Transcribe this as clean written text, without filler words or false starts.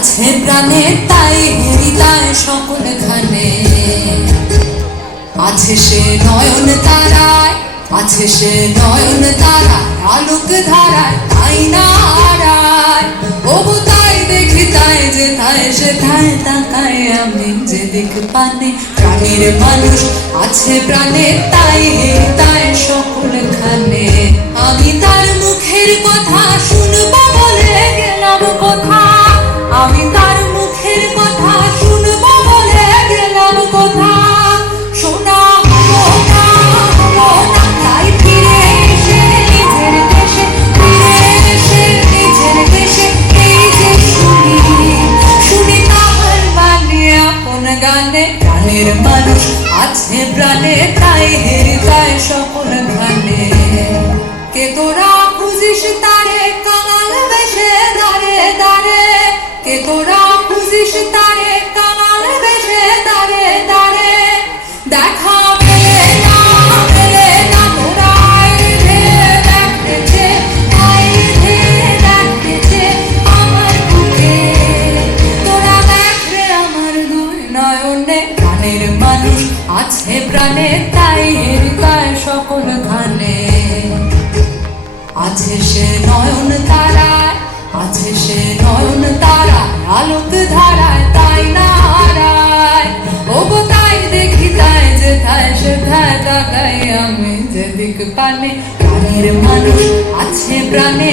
আছে প্রাণে তাই হৃদয় সকলখানে আছে সে নয়ন তারায়, আছে সে নয়ন তারায়, আলোক ধারায় তাই না হারায়। ওগো তাই দেখি তাই যেথায় সেথায় তাকাই আমি যেদিক পানে। প্রাণের মানুষ আছে প্রাণে তাই হৃদয় সকলখানে। আমি তার মুখের কথা শুনবো বলে গেলাম কোথা, আমি তার মুখের কথা শুনবো বলে গেলাম কোথা। শোনা হলো না, হলো না, তাই ফিরে এসে নিজের দেশে, ফিরে এসে নিজের দেশে এই যে শুনি, শুনি তাহার বাণী আপন গানে। প্রাণের মানুষ আছে প্রাণে তাই হৃদয় সকলখানে। কে তোরা খুঁজিস তারে কাঙাল বেশে দাঁড়ে দাঁড়ে, কে তোরা খুঁজিস তারে কাঙাল বেশে দাঁড়ে দাঁড়ে। দেখা মেলে না, মেলে না, তোরা আইধে দেখতেছে, আইধে দেখতেছে আমার বুকে। তোরা দেখরে আমার দুই নয়নে। প্রাণের মানুষ আছে প্রাণে তাই হৃদয় সকলখানে। আছে সে নয়ন তারায়, আছে সে নয়ন তারায়, আলোক ধারায় তাই না হারায়। ওগো তাই দেখি তাই যেথায় সেথায় তাকাই আমি যেদিক পানে। প্রাণের মানুষ আছে প্রাণে।